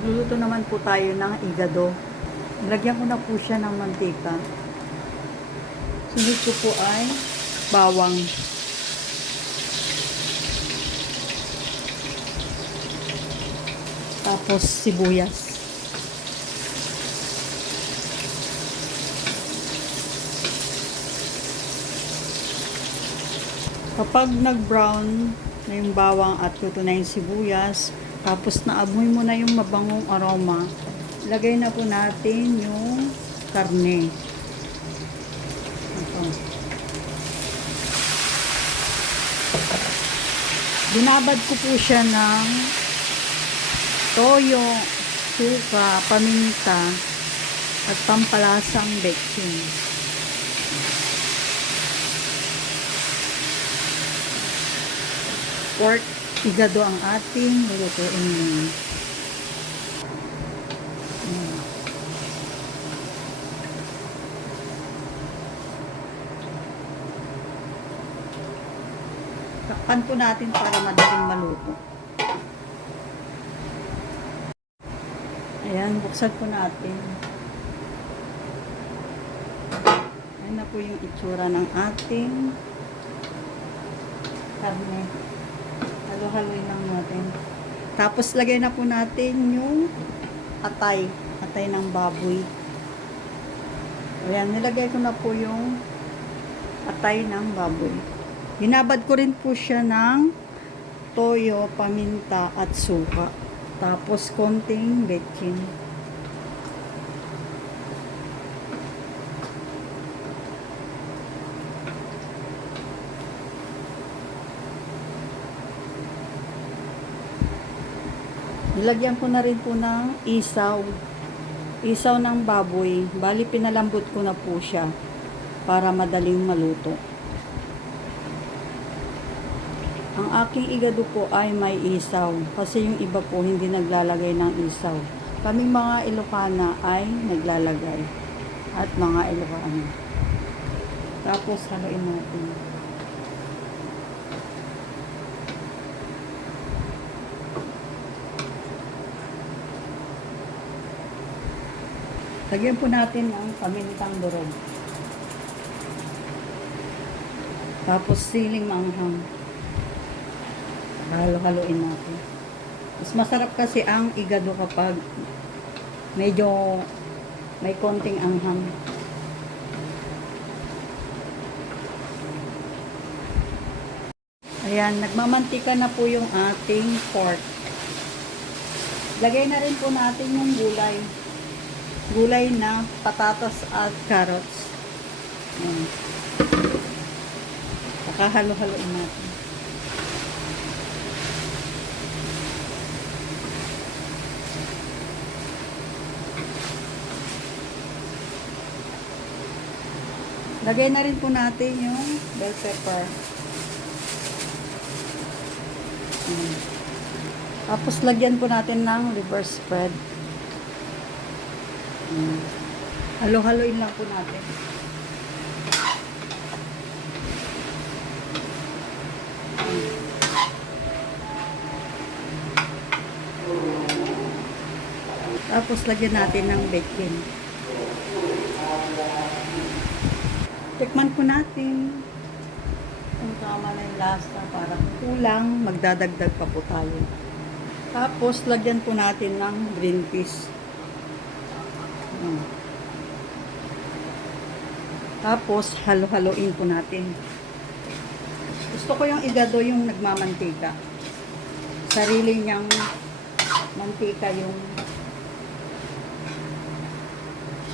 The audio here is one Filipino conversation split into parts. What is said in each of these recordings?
Magluluto naman po tayo ng igado. Lagyan ko na po siya ng mantika. Sunod ko po ay bawang. Tapos sibuyas. Kapag nag-brown na yung bawang at luto na yung sibuyas, tapos naamoy mo na yung mabangong aroma, lagay na po natin yung karne. Ito. Binabad ko po siya ng toyo, suka, paminta, at pampalasang baking. pork igado ang ating lulutuin ngayon. Takpan po natin para madaling maluto. Ayan, buksan po natin. Ayan na po yung itsura ng ating karne. Halo-haloy lang natin. Tapos lagay na po natin yung atay. Atay ng baboy. Ayan, nilagay ko na po yung atay ng baboy. Binabad ko rin po siya ng toyo, paminta at suka. Tapos konting bechin. Nilagyan ko na rin po ng isaw. Isaw ng baboy. Bali, pinalambot ko na po siya para madaling maluto. Ang aking igado po ay may isaw kasi yung iba po hindi naglalagay ng isaw. Kaming mga Ilocana ay naglalagay at mga Ilocano. Tapos haluin natin. Lagyan po natin ang pamintang durog. Tapos siling manghang. Halo-haloin natin. Mas masarap kasi ang igado kapag medyo may konting anghang. Ayan, nagmamantika na po yung ating pork. Lagay na rin po natin yung gulay gulay na patatas at carrots. Ayan. Pakahalo-haloin natin. Lagay na rin po natin yung bell pepper. Ayan. Tapos lagyan po natin ng reverse spread. Mm. Halo-haloin lang po natin. Tapos lagyan natin ng bacon. Tikman po natin kung tama na yung lasa. Parang kulang, magdadagdag pa po tayo. Tapos lagyan po natin ng green peas. Hmm. Tapos, halo-haloin po natin. Gusto ko yung igado yung nagmamantika. Sarili niyang mantika yung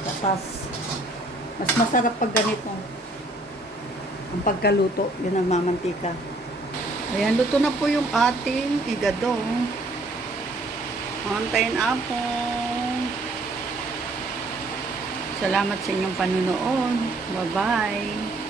katas. Mas masarap pag ganito. Ang pagkaluto, yun ang mamantika. Ayan, luto na po yung ating igado. Antayin po. Salamat sa inyong panunood. Bye-bye.